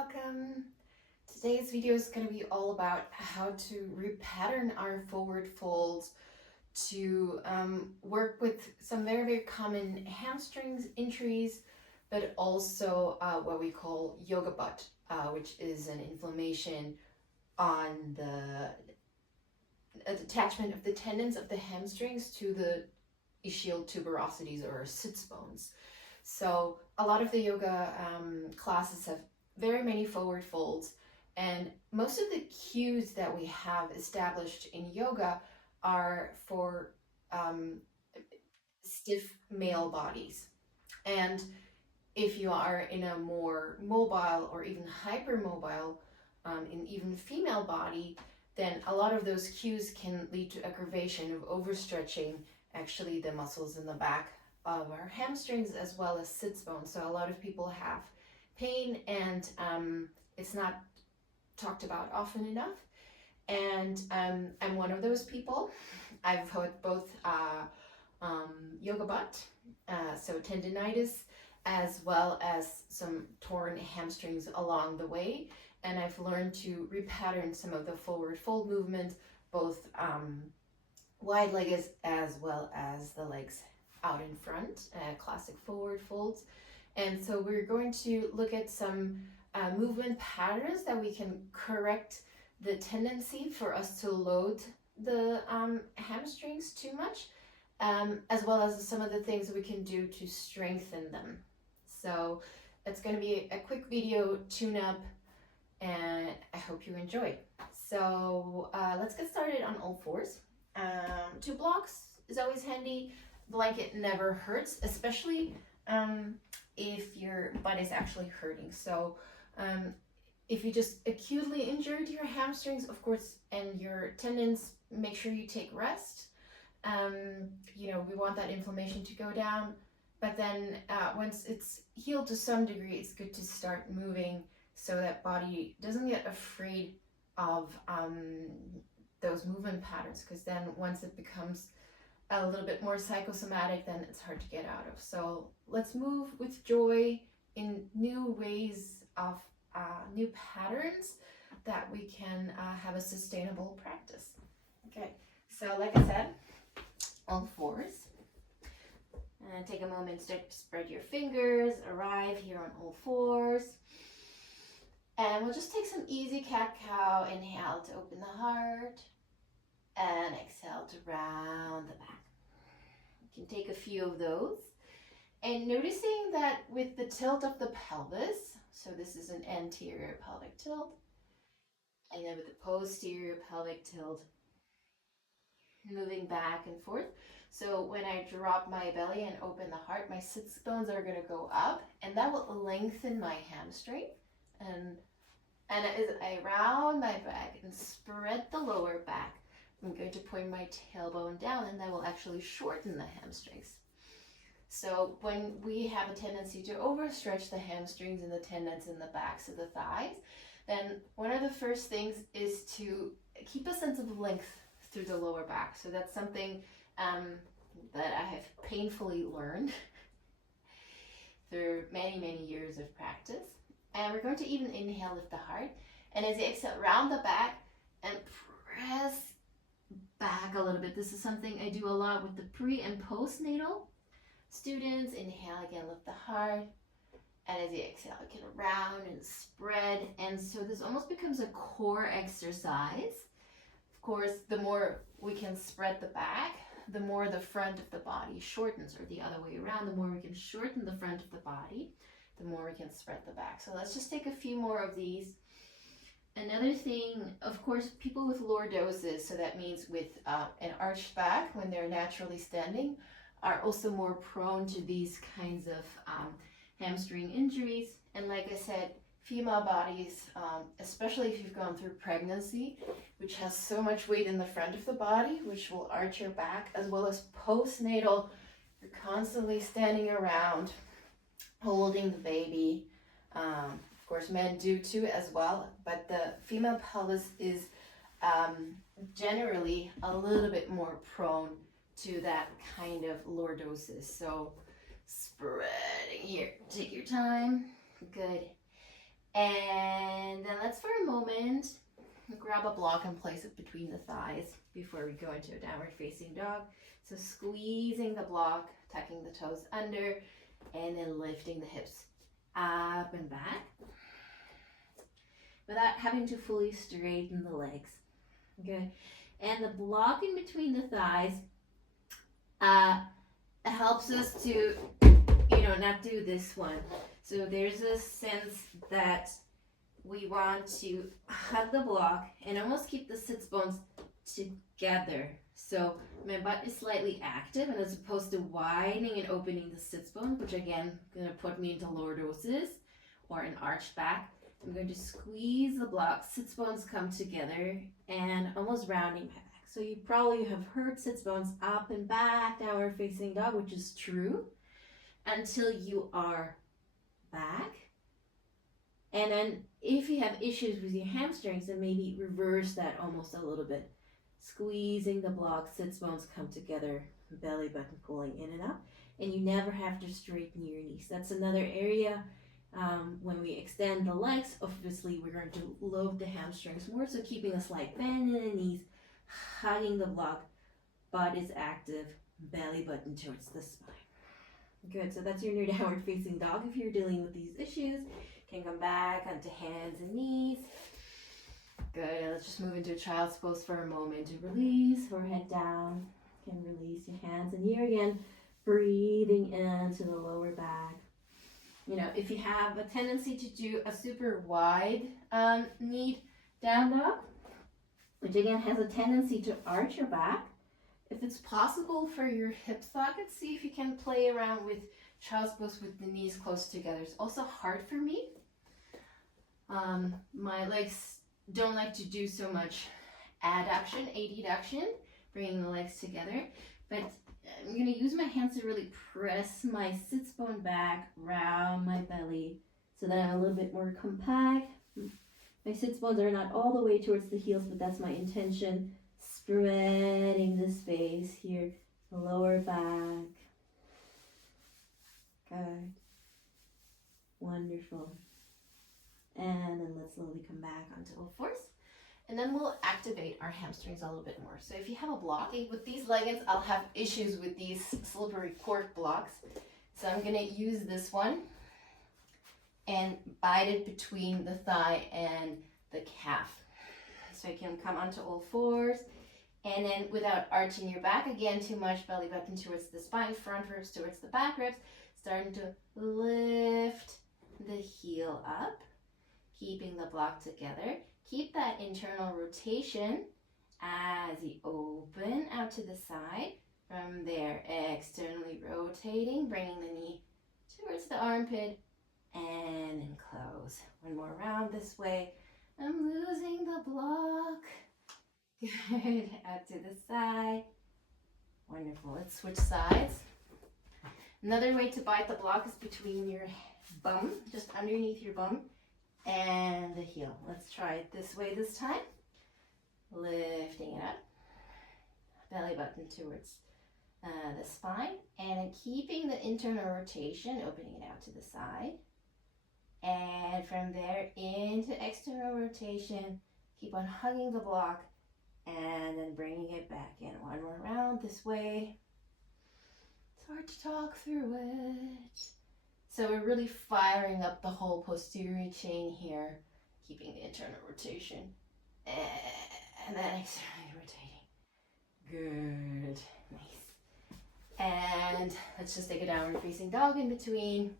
welcome. Today's video is going to be all about how to repattern our forward folds to work with some very common hamstrings injuries, but also what we call yoga butt, which is an inflammation on the attachment of the tendons of the hamstrings to the ischial tuberosities or sits bones. So a lot of the yoga classes have very many forward folds, and most of the cues that we have established in yoga are for stiff male bodies. And if you are in a more mobile or even hypermobile, in even female body, then a lot of those cues can lead to aggravation of overstretching actually the muscles in the back of our hamstrings as well as sits bones. So a lot of people have pain, and it's not talked about often enough. And I'm one of those people. I've had both yoga butt, so tendinitis, as well as some torn hamstrings along the way. And I've learned to repattern some of the forward fold movements, both wide legs as well as the legs out in front, classic forward folds. And so we're going to look at some movement patterns that we can correct the tendency for us to load the hamstrings too much, as well as some of the things that we can do to strengthen them. So it's going to be a quick video tune-up, and I hope you enjoy. So let's get started on all fours. 2 blocks is always handy. Blanket never hurts, especially if your butt is actually hurting. So if you just acutely injured your hamstrings, of course, and your tendons, make sure you take rest. We want that inflammation to go down, but then once it's healed to some degree, it's good to start moving so that body doesn't get afraid of those movement patterns, because then once it becomes a little bit more psychosomatic, then it's hard to get out of. So let's move with joy in new ways of new patterns that we can have a sustainable practice. Okay, so like I said, on fours. And take a moment to spread your fingers, arrive here on all fours. And we'll just take some easy cat-cow. Inhale to open the heart, and exhale to round the back. You can take a few of those. And noticing that with the tilt of the pelvis, so this is an anterior pelvic tilt, and then with the posterior pelvic tilt, moving back and forth. So when I drop my belly and open the heart, my sits bones are going to go up, and that will lengthen my hamstring. And as I round my back and spread the lower back, I'm going to point my tailbone down, and that will actually shorten the hamstrings. So when we have a tendency to overstretch the hamstrings and the tendons in the backs of the thighs, then one of the first things is to keep a sense of length through the lower back. So that's something that I have painfully learned through many years of practice. And we're going to even inhale, lift the heart. And as you exhale, round the back and press back a little bit. This is something I do a lot with the pre and postnatal students. Inhale again, lift the heart. And as you exhale, you can round and spread. And so this almost becomes a core exercise. Of course, the more we can spread the back, the more the front of the body shortens, or the other way around. The more we can shorten the front of the body, the more we can spread the back. So let's just take a few more of these. Another thing, of course, people with lordosis, so that means with an arched back when they're naturally standing, are also more prone to these kinds of hamstring injuries. And like I said, female bodies, especially if you've gone through pregnancy, which has so much weight in the front of the body, which will arch your back, as well as postnatal, you're constantly standing around, holding the baby. Of course, men do too as well, but the female pelvis is generally a little bit more prone to that kind of lordosis. So spreading here, take your time, good. And then let's for a moment grab a block and place it between the thighs before we go into a downward facing dog. So squeezing the block, tucking the toes under, and then lifting the hips up and back without having to fully straighten the legs. Good. And the block in between the thighs helps us to, not do this one. So there's a sense that we want to hug the block and almost keep the sits bones together. So my butt is slightly active, and as opposed to widening and opening the sits bone, which again going to put me into lordosis or an arched back, I'm going to squeeze the block, sits bones come together, and almost rounding back. So you probably have heard sits bones up and back, downward facing dog, which is true until you are back. And then if you have issues with your hamstrings, then maybe reverse that almost a little bit. Squeezing the block, sits bones come together, belly button pulling in and up, and you never have to straighten your knees. That's another area when we extend the legs, obviously we're going to load the hamstrings more, so keeping a slight bend in the knees, hugging the block, butt is active, belly button towards the spine. Good, so that's your near downward facing dog. If you're dealing with these issues, can come back onto hands and knees. Good, let's just move into child's pose for a moment to release, forehead down, can release your hands, and here again, breathing into the lower back. If you have a tendency to do a super wide knee down dog, which again has a tendency to arch your back, if it's possible for your hip socket, see if you can play around with child's pose with the knees close together. It's also hard for me. My legs don't like to do so much adduction, bringing the legs together, but I'm going to use my hands to really press my sits bone back, round my belly, so that I'm a little bit more compact. My sits bones are not all the way towards the heels, but that's my intention. Spreading the space here, lower back. Good. Wonderful. And then let's slowly come back onto all fours. And then we'll activate our hamstrings a little bit more. So if you have a block, with these leggings, I'll have issues with these slippery cork blocks. So I'm gonna use this one and bite it between the thigh and the calf. So you can come onto all fours, and then without arching your back again too much, belly button towards the spine, front ribs towards the back ribs, starting to lift the heel up, keeping the block together. Keep that internal rotation as you open out to the side. From there, externally rotating, bringing the knee towards the armpit, and then close. One more round this way. I'm losing the block. Good, out to the side. Wonderful, let's switch sides. Another way to bite the block is between your bum, just underneath your bum, and the heel. Let's try it this way this time. Lifting it up, belly button towards the spine, and keeping the internal rotation, opening it out to the side. And from there into external rotation, keep on hugging the block, and then bringing it back in. One more round this way. It's hard to talk through it. So we're really firing up the whole posterior chain here, keeping the internal rotation, and then externally rotating. Good, nice. And let's just take a downward facing dog in between,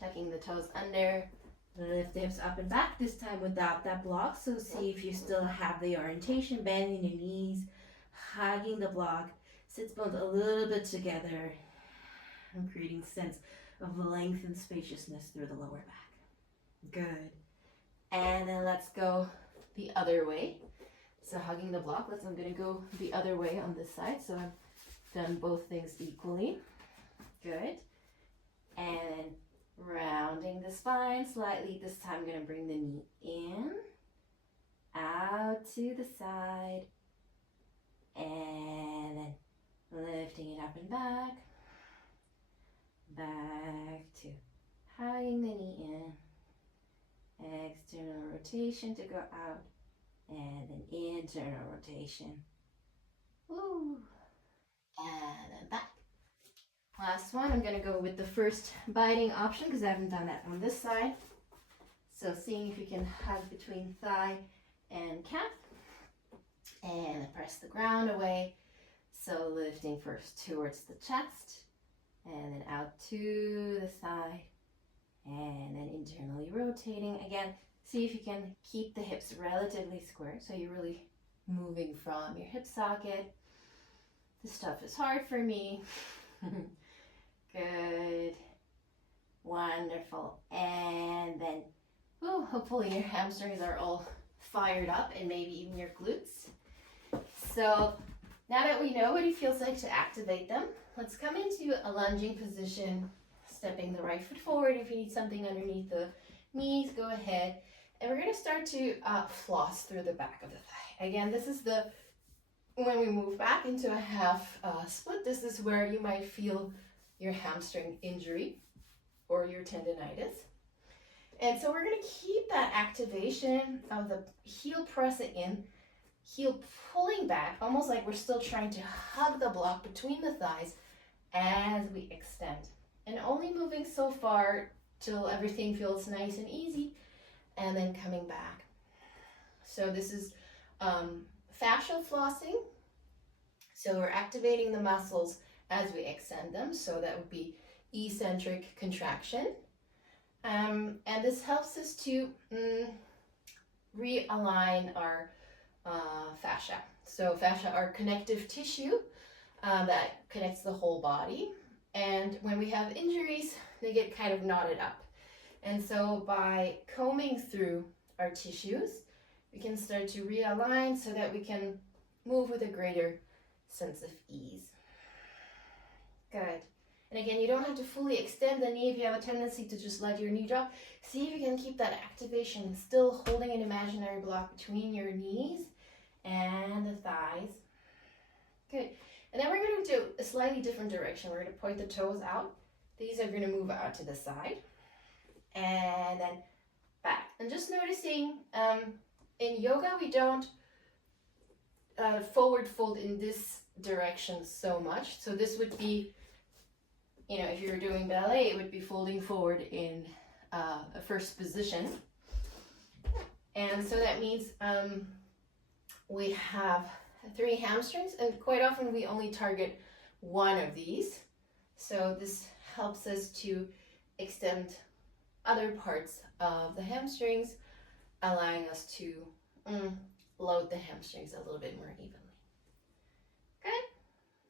tucking the toes under, lift the hips up and back, this time without that block. So see if you still have the orientation, bending your knees, hugging the block, sits bones a little bit together, and creating sense of length and spaciousness through the lower back. Good. And then let's go the other way. So hugging the block, I'm gonna go the other way on this side. So I've done both things equally. Good. And rounding the spine slightly. This time I'm gonna bring the knee in, out to the side, and then lifting it up and back. Back to hugging the knee in, external rotation to go out, and an internal rotation. Woo. And then back. Last one, I'm gonna go with the first biting option because I haven't done that on this side. So seeing if you can hug between thigh and calf. And press the ground away. So lifting first towards the chest, and then out to the side, and then internally rotating. Again, see if you can keep the hips relatively square, so you're really moving from your hip socket. This stuff is hard for me. Good. Wonderful. And then, hopefully your hamstrings are all fired up, and maybe even your glutes. So now that we know what it feels like to activate them, let's come into a lunging position, stepping the right foot forward. If you need something underneath the knees, go ahead. And we're going to start to floss through the back of the thigh. Again, this is when we move back into a half split, this is where you might feel your hamstring injury or your tendinitis. And so we're going to keep that activation of the heel pressing in, heel pulling back, almost like we're still trying to hug the block between the thighs as we extend. And only moving so far till everything feels nice and easy, and then coming back. So this is fascial flossing. So we're activating the muscles as we extend them. So that would be eccentric contraction. And this helps us to realign our fascia. So fascia are connective tissue that connects the whole body. And when we have injuries, they get kind of knotted up. And so by combing through our tissues, we can start to realign so that we can move with a greater sense of ease. Good. And again, you don't have to fully extend the knee if you have a tendency to just let your knee drop. See if you can keep that activation, still holding an imaginary block between your knees and the thighs. Good. And then we're going to do a slightly different direction. We're going to point the toes out. These are going to move out to the side. And then back. And just noticing, in yoga, we don't forward fold in this direction so much. So this would be, if you were doing ballet, it would be folding forward in a first position. And so that means we have 3 hamstrings, and quite often we only target one of these. So this helps us to extend other parts of the hamstrings, allowing us to load the hamstrings a little bit more evenly. Good.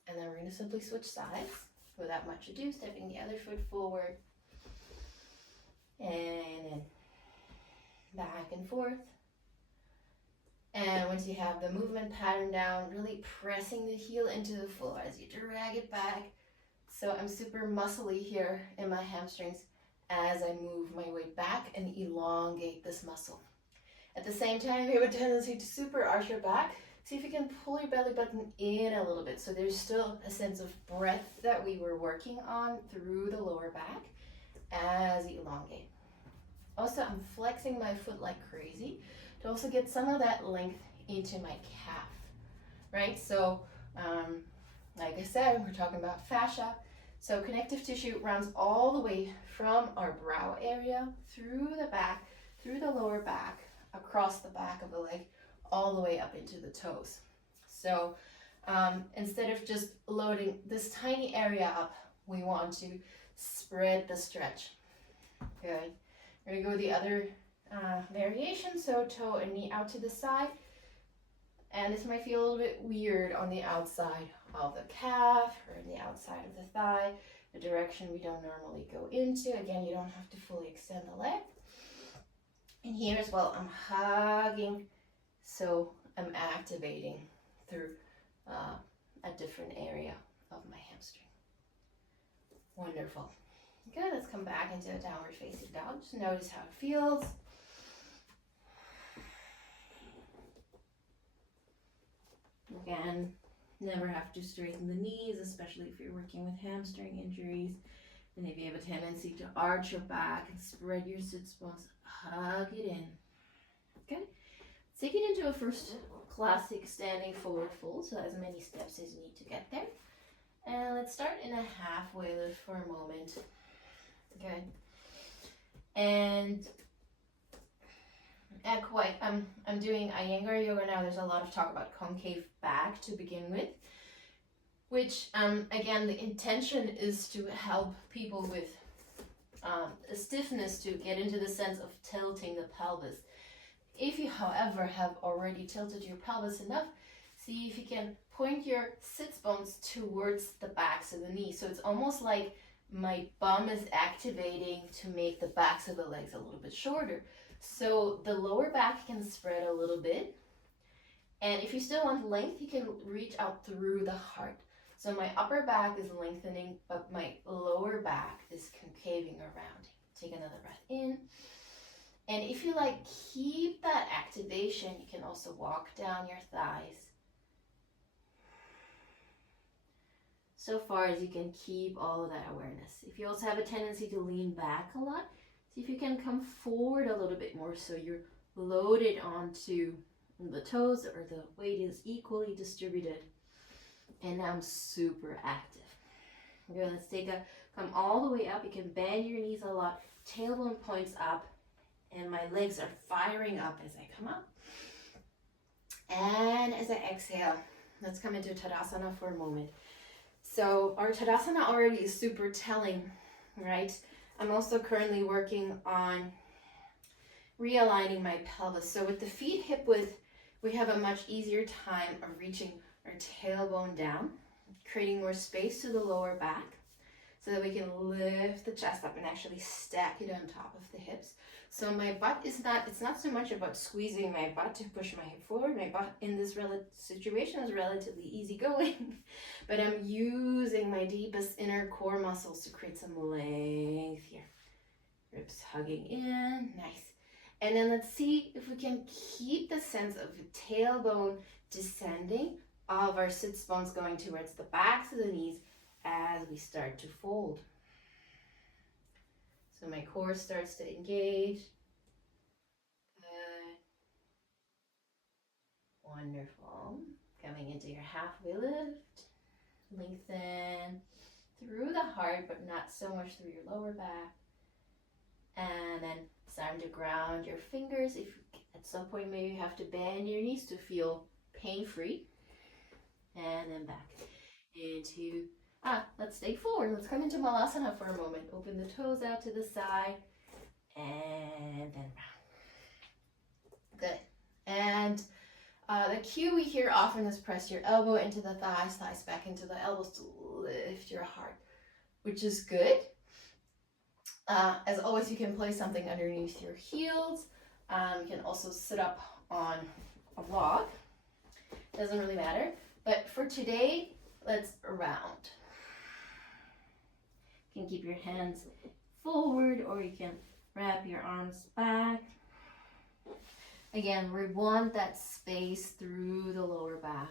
And then we're going to simply switch sides without much ado, stepping the other foot forward. And then back and forth. And once you have the movement pattern down, really pressing the heel into the floor as you drag it back. So I'm super muscly here in my hamstrings as I move my weight back and elongate this muscle. At the same time, if you have a tendency to super arch your back, see if you can pull your belly button in a little bit. So there's still a sense of breath that we were working on through the lower back as you elongate. Also, I'm flexing my foot like crazy to also get some of that length into my calf, right? So, like I said, we're talking about fascia. So connective tissue runs all the way from our brow area through the back, through the lower back, across the back of the leg, all the way up into the toes. So instead of just loading this tiny area up, we want to spread the stretch. Good. We're going to go the other variation, so toe and knee out to the side. And this might feel a little bit weird on the outside of the calf or the outside of the thigh, the direction we don't normally go into. Again, you don't have to fully extend the leg. And here as well, I'm hugging, so I'm activating through a different area of my hamstring. Wonderful. Good, let's come back into a downward facing dog. Just notice how it feels. Again, never have to straighten the knees, especially if you're working with hamstring injuries. And if you have a tendency to arch your back and spread your sit bones, hug it in. a first classic standing forward fold, so as many steps as you need to get there. And let's start in a halfway lift for a moment. Good. And I'm doing Iyengar yoga now. There's a lot of talk about concave back to begin with, which again, the intention is to help people with a stiffness to get into the sense of tilting the pelvis. If you, however, have already tilted your pelvis enough, see if you can point your sits bones towards the backs of the knees. So it's almost like my bum is activating to make the backs of the legs a little bit shorter. So the lower back can spread a little bit. And if you still want length, you can reach out through the heart. So my upper back is lengthening, but my lower back is concaving around. Take another breath in. And if you like, keep that activation. You can also walk down your thighs. So far as you can keep all of that awareness. If you also have a tendency to lean back a lot, see if you can come forward a little bit more so you're loaded onto the toes or the weight is equally distributed. And now I'm super active. Good, let's come all the way up. You can bend your knees a lot. Tailbone points up. And my legs are firing up as I come up. And as I exhale, let's come into Tadasana for a moment. So our Tadasana already is super telling, right? I'm also currently working on realigning my pelvis. So with the feet hip width, we have a much easier time of reaching our tailbone down, creating more space to the lower back so that we can lift the chest up and actually stack it on top of the hips. So my butt it's not so much about squeezing my butt to push my hip forward. My butt in this situation is relatively easygoing, but I'm using my deepest inner core muscles to create some length here. Ribs hugging in, nice. And then let's see if we can keep the sense of tailbone descending, all of our sits bones going towards the backs of the knees as we start to fold. So my core starts to engage. Good. Wonderful. Coming into your halfway lift. Lengthen through the heart, but not so much through your lower back. And then it's time to ground your fingers. If at some point maybe you have to bend your knees to feel pain-free. And then back into, let's stay forward. Let's come into Malasana for a moment. Open the toes out to the side. And then round. Good. And the cue we hear often is press your elbow into the thighs, thighs back into the elbows to lift your heart, which is good. As always, you can place something underneath your heels. You can also sit up on a block. Doesn't really matter. But for today, let's round. You can keep your hands forward or you can wrap your arms back. Again, we want that space through the lower back.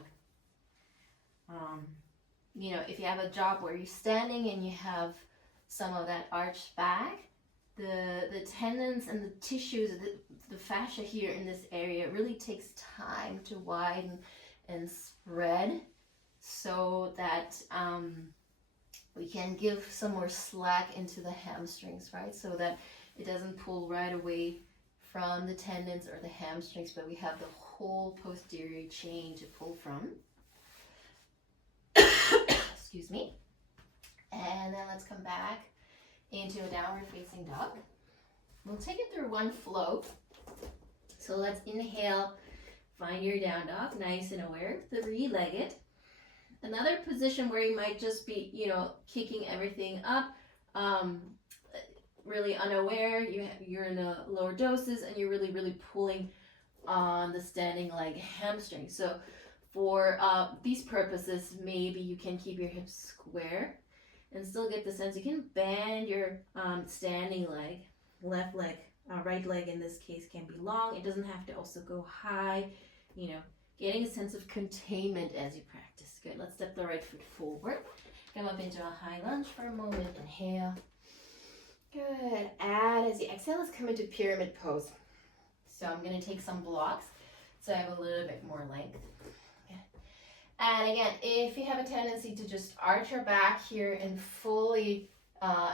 If you have a job where you're standing and you have some of that arched back, the tendons and the tissues, the fascia here in this area really takes time to widen and spread so that we can give some more slack into the hamstrings, right? So that it doesn't pull right away from the tendons or the hamstrings, but we have the whole posterior chain to pull from. Excuse me. And then let's come back into a downward facing dog. We'll take it through one flow. So let's inhale, find your down dog, nice and aware, three-legged. Another position where you might just be, kicking everything up, really unaware. You're in a lordosis and you're really, really pulling on the standing leg hamstring. So for these purposes, maybe you can keep your hips square and still get the sense you can bend your standing leg, left leg, right leg in this case can be long. It doesn't have to also go high, getting a sense of containment as you practice. Good, let's step the right foot forward. Come up into a high lunge for a moment, inhale. Good, and as you exhale, let's come into pyramid pose. So I'm gonna take some blocks. so I have a little bit more length. And again, if you have a tendency to just arch your back here and fully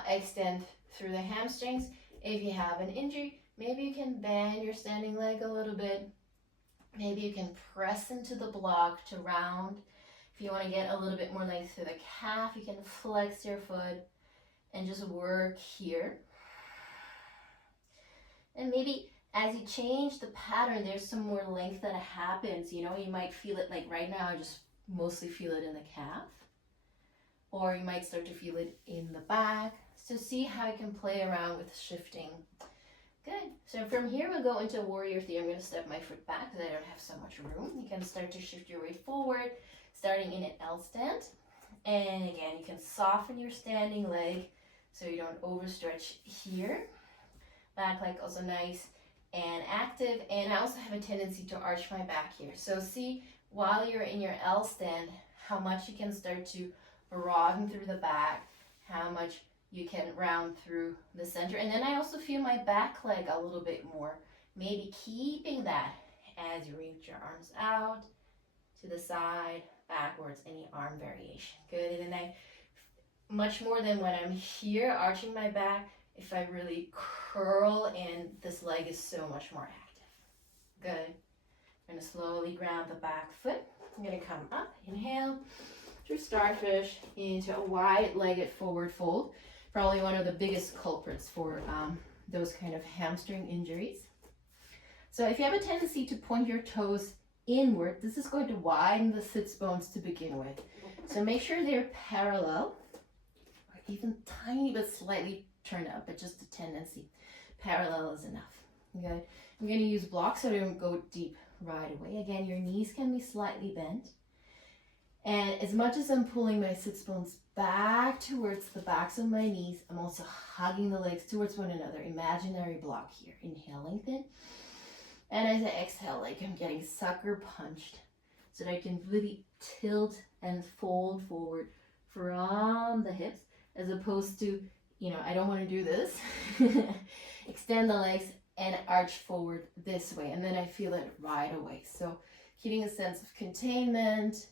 extend through the hamstrings, if you have an injury, maybe you can bend your standing leg a little bit. Maybe you can press into the block to round. If you want to get a little bit more length through the calf, you can flex your foot and just work here. And maybe as you change the pattern, there's some more length that happens. You know, you might feel it like right now, I just mostly feel it in the calf. Or you might start to feel it in the back. So see how you can play around with shifting. Good. So from here we'll go into warrior three. I'm going to step my foot back because I don't have so much room. You can start to shift your weight forward, starting in an L stand. And again, you can soften your standing leg so you don't overstretch here. Back leg also nice and active. And I also have a tendency to arch my back here. So see, while you're in your L stand, how much you can start to broaden through the back, how much you can round through the center. And then I also feel my back leg a little bit more. Maybe keeping that as you reach your arms out to the side, backwards, any arm variation. Good. And then I, much more than when I'm here arching my back, if I really curl in, this leg is so much more active. Good. I'm going to slowly ground the back foot. I'm going to come up, inhale, through starfish into a wide-legged forward fold. Probably one of the biggest culprits for those kind of hamstring injuries. So if you have a tendency to point your toes inward, this is going to widen the sits bones to begin with. So make sure they're parallel, or even tiny but slightly turned up, but just a tendency. Parallel is enough. Okay. I'm going to use blocks so I don't go deep right away. Again, your knees can be slightly bent. And as much as I'm pulling my sits bones back towards the backs of my knees, I'm also hugging the legs towards one another. Imaginary block here. Inhale, lengthen. And as I exhale, like I'm getting sucker punched so that I can really tilt and fold forward from the hips, as opposed to, you know, I don't want to do this. Extend the legs and arch forward this way. And then I feel it right away. So keeping a sense of containment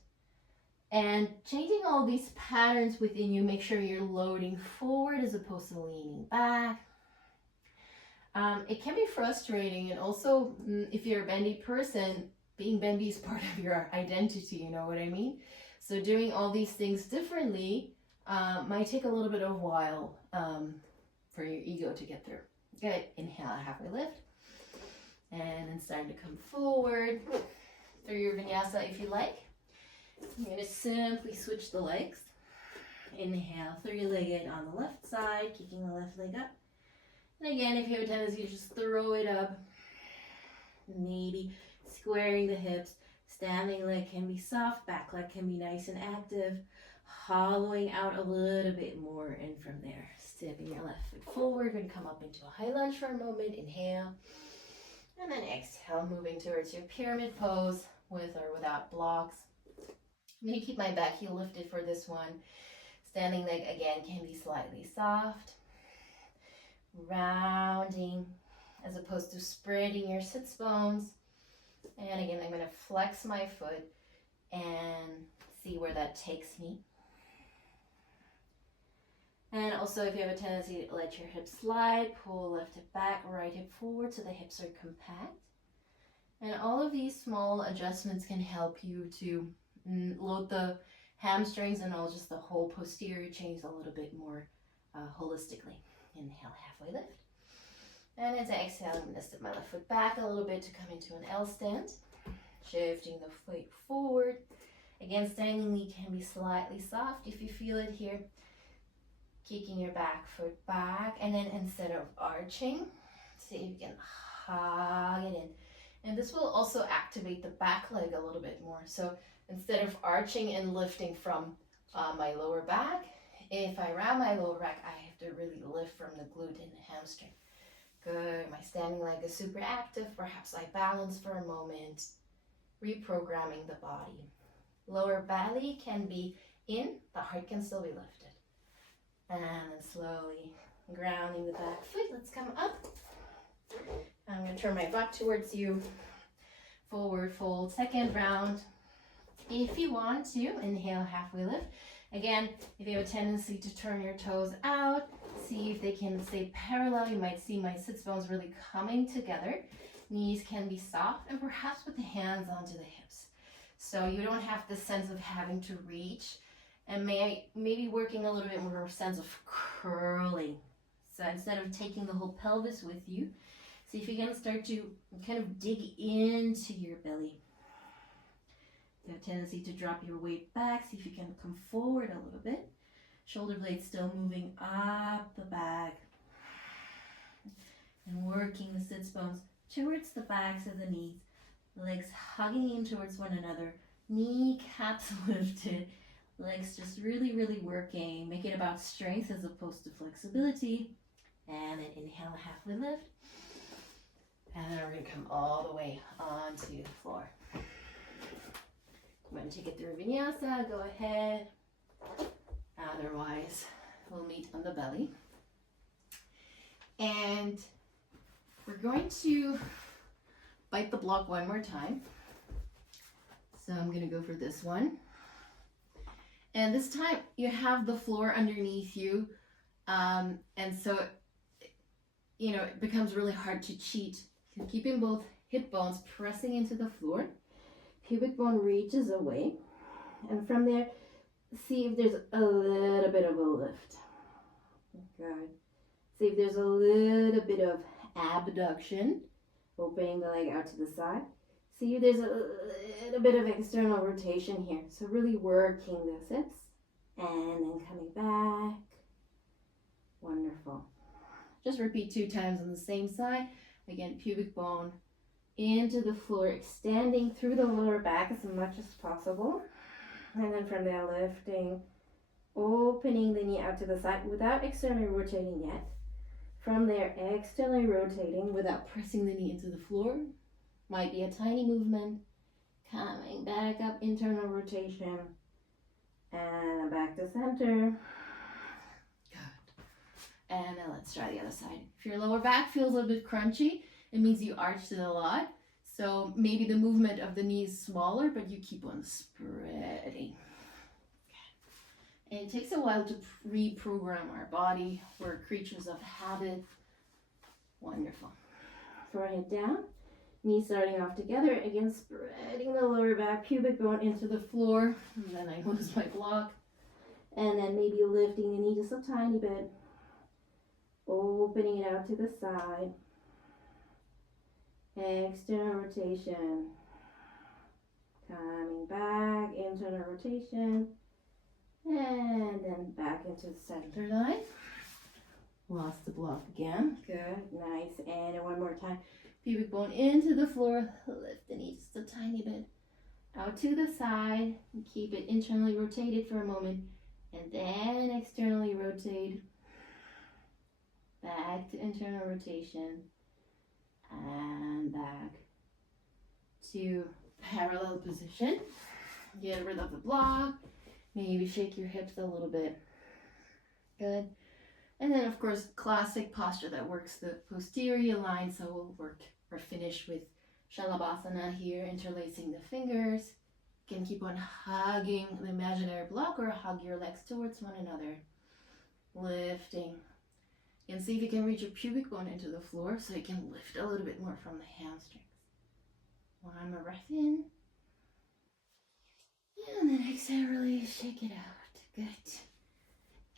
and changing all these patterns within you. Make sure you're loading forward as opposed to leaning back. It can be frustrating, and also if you're a bendy person, being bendy is part of your identity, you know what I mean? So doing all these things differently might take a little bit of a while for your ego to get through. Good. Inhale, halfway lift. And then starting to come forward through your vinyasa if you like. I'm going to simply switch the legs. Inhale, three-legged on the left side, kicking the left leg up. And again, if you have a tendency to just throw it up, maybe squaring the hips. Standing leg can be soft, back leg can be nice and active. Hollowing out a little bit more, and from there, stepping your left foot forward. Going to come up into a high lunge for a moment. Inhale. And then exhale, moving towards your pyramid pose with or without blocks. I'm going to keep my back heel lifted for this one. Standing leg, again, can be slightly soft. Rounding as opposed to spreading your sits bones. And again, I'm going to flex my foot and see where that takes me. And also, if you have a tendency to let your hips slide, pull left hip back, right hip forward so the hips are compact. And all of these small adjustments can help you to load the hamstrings and all just the whole posterior chains a little bit more holistically. Inhale, halfway lift. And as I exhale, I'm going to step my left foot back a little bit to come into an L stand. Shifting the foot forward. Again, standing knee can be slightly soft if you feel it here. Kicking your back foot back. And then instead of arching, see if you can hug it in. And this will also activate the back leg a little bit more. So instead of arching and lifting from my lower back, if I round my lower back, I have to really lift from the glute and the hamstring. Good. My standing leg is super active. Perhaps I balance for a moment, reprogramming the body. Lower belly can be in, the heart can still be lifted. And then slowly grounding the back foot. Let's come up. I'm going to turn my butt towards you. forward fold, second round. If you want to, inhale, halfway lift. Again, if you have a tendency to turn your toes out, see if they can stay parallel. You might see my sits bones really coming together. Knees can be soft, and perhaps put the hands onto the hips. So you don't have the sense of having to reach, and maybe working a little bit more sense of curling. So instead of taking the whole pelvis with you, see if you can start to kind of dig into your belly. You have a tendency to drop your weight back. See if you can come forward a little bit. Shoulder blades still moving up the back. And working the sits bones towards the backs of the knees. Legs hugging in towards one another. Kneecaps lifted. Legs just really, really working. Make it about strength as opposed to flexibility. And then inhale, halfway lift. And then we're going to come all the way onto the floor. I'm going to take it through vinyasa. Go ahead. Otherwise, we'll meet on the belly. And we're going to bite the block one more time. So I'm going to go for this one. And this time you have the floor underneath you. And so, it becomes really hard to cheat. You're keeping both hip bones pressing into the floor. Pubic bone reaches away. And from there, see if there's a little bit of a lift. Good. See if there's a little bit of abduction. Opening the leg out to the side. See if there's a little bit of external rotation here. So really working the hips. And then coming back. Wonderful. Just repeat 2 times on the same side. Again, pubic bone into the floor, extending through the lower back as much as possible. And then from there, lifting, opening the knee out to the side without externally rotating yet. From there, externally rotating without pressing the knee into the floor. Might be a tiny movement. Coming back up, internal rotation. And back to center. Good. And then let's try the other side. If your lower back feels a little bit crunchy, it means you arched it a lot. So maybe the movement of the knee is smaller, but you keep on spreading. And it takes a while to reprogram our body. We're creatures of habit. Wonderful. Forehead down. Knees starting off together. Again, spreading the lower back, pubic bone into the floor. And then I lose my block. And then maybe lifting the knee just a tiny bit. Opening it out to the side. External rotation. Coming back, internal rotation. And then back into the center line. Lost the block again. Good, nice. And one more time. Pubic bone into the floor. Lift the knee just a tiny bit. Out to the side. And keep it internally rotated for a moment. And then externally rotate. Back to internal rotation. And back to parallel position. Get rid of the block. Maybe shake your hips a little bit. Good. And then, of course, classic posture that works the posterior line. So we'll work or finish with Shalabhasana here, interlacing the fingers. You can keep on hugging the imaginary block or hug your legs towards one another. Lifting. And see if you can reach your pubic bone into the floor so you can lift a little bit more from the hamstrings. One more breath in. And then exhale, release, shake it out. Good.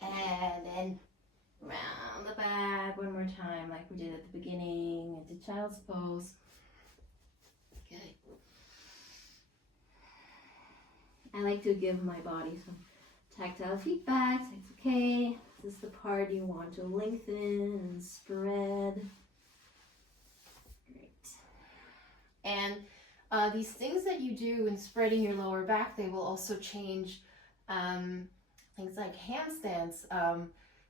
And then round the back one more time like we did at the beginning into child's pose. Good. I like to give my body some tactile feedback. So it's okay. This is the part you want to lengthen and spread. Great. And these things that you do in spreading your lower back, they will also change things like handstands,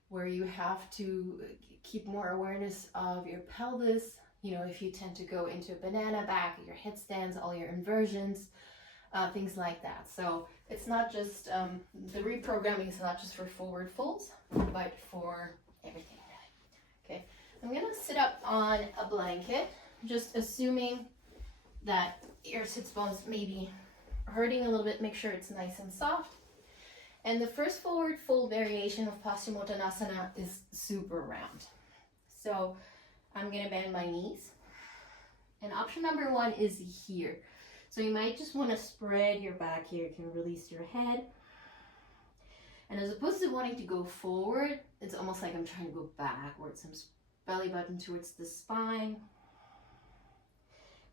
where you have to keep more awareness of your pelvis. If you tend to go into a banana back, your headstands, all your inversions, things like that. So it's not just, the reprogramming is not just for forward folds, but for everything. Okay, I'm gonna sit up on a blanket, just assuming that your sits bones may be hurting a little bit, make sure it's nice and soft. And the first forward fold variation of Paschimottanasana is super round. So I'm gonna bend my knees. And option number one is here. So you might just want to spread your back here. You can release your head. And as opposed to wanting to go forward, it's almost like I'm trying to go backwards. I'm belly button towards the spine.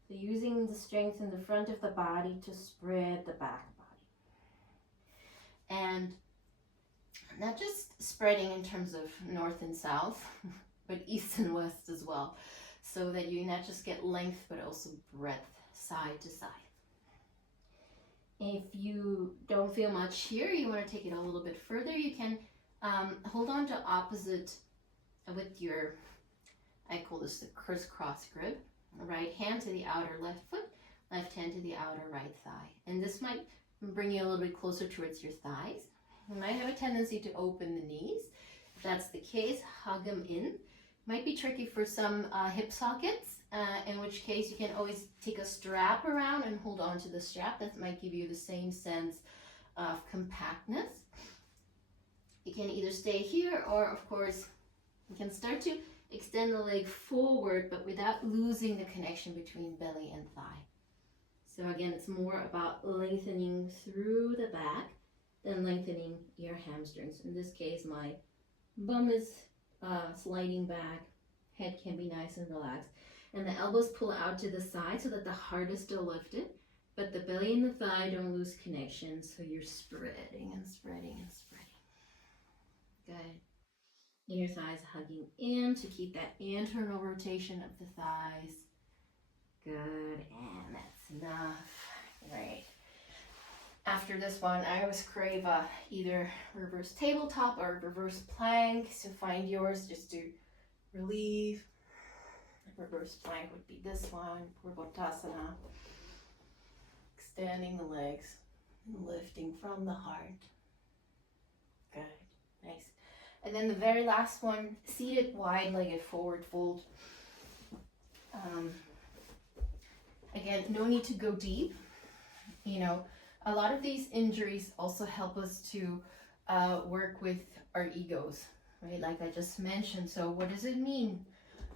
So using the strength in the front of the body to spread the back body. And not just spreading in terms of north and south, but east and west as well. So that you not just get length, but also breadth, side to side. If you don't feel much here, you want to take it a little bit further, you can hold on to opposite with your, I call this the crisscross grip. Right hand to the outer left foot, left hand to the outer right thigh. And this might bring you a little bit closer towards your thighs. You might have a tendency to open the knees. If that's the case, hug them in. Might be tricky for some hip sockets, in which case you can always take a strap around and hold on to the strap. That might give you the same sense of compactness. You can either stay here, or of course you can start to extend the leg forward, but without losing the connection between belly and thigh. So again, it's more about lengthening through the back than lengthening your hamstrings. In this case, my bum is sliding back, head can be nice and relaxed, and the elbows pull out to the side so that the heart is still lifted, but the belly and the thigh don't lose connection, so you're spreading and spreading and spreading. Good. Inner thighs hugging in to keep that internal rotation of the thighs. Good, and that's enough. Great. After this one, I always crave either reverse tabletop or reverse plank. So find yours just to relieve. Reverse plank would be this one, Repatterning. Extending the legs and lifting from the heart. Good, nice. And then the very last one, seated wide-legged forward fold. Again, no need to go deep. You know, a lot of these injuries also help us to work with our egos, right? Like I just mentioned. So what does it mean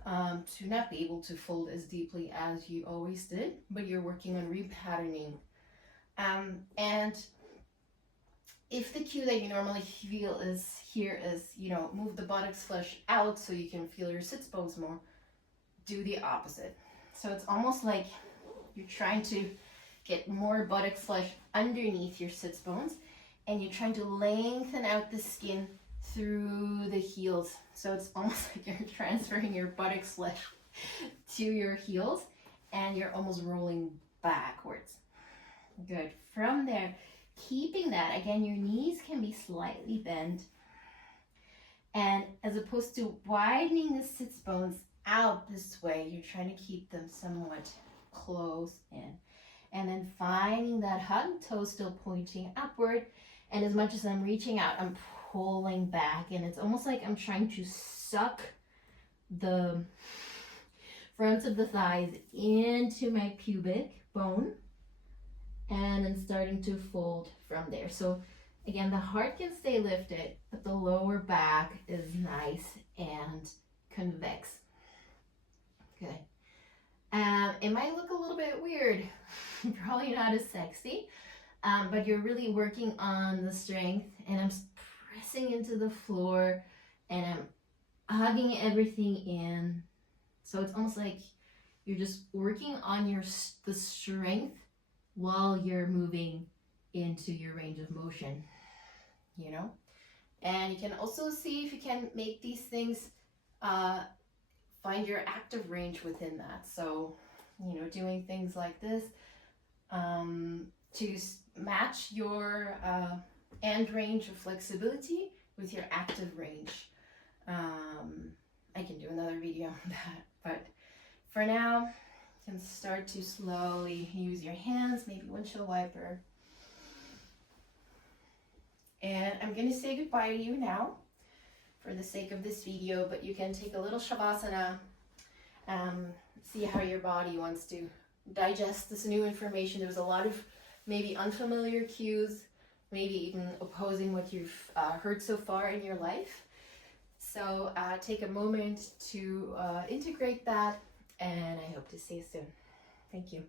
to not be able to fold as deeply as you always did, but you're working on repatterning? And if the cue that you normally feel is here is, you know, move the buttocks flesh out so you can feel your sits bones more, do the opposite. So it's almost like you're trying to get more buttocks flesh underneath your sits bones, and you're trying to lengthen out the skin through the heels. So it's almost like you're transferring your buttocks flesh to your heels, and you're almost rolling backwards. Good. From there, keeping that, again, your knees can be slightly bent, and as opposed to widening the sits bones out this way, you're trying to keep them somewhat close in. And then finding that hug, toes still pointing upward. And as much as I'm reaching out, I'm pulling back. And it's almost like I'm trying to suck the front of the thighs into my pubic bone. And then starting to fold from there. So again, the heart can stay lifted, but the lower back is nice and convex. Good. It might look a little bit weird, probably not as sexy, but you're really working on the strength, and I'm pressing into the floor and I'm hugging everything in. So it's almost like you're just working on the strength while you're moving into your range of motion, you know? And you can also see if you can make these things find your active range within that. So, you know, doing things like this to match your end range of flexibility with your active range. I can do another video on that, but for now, you can start to slowly use your hands, maybe windshield wiper. And I'm going to say goodbye to you now for the sake of this video, but you can take a little shavasana, see how your body wants to digest this new information. There was a lot of maybe unfamiliar cues, maybe even opposing what you've heard so far in your life. So take a moment to integrate that, and I hope to see you soon. Thank you.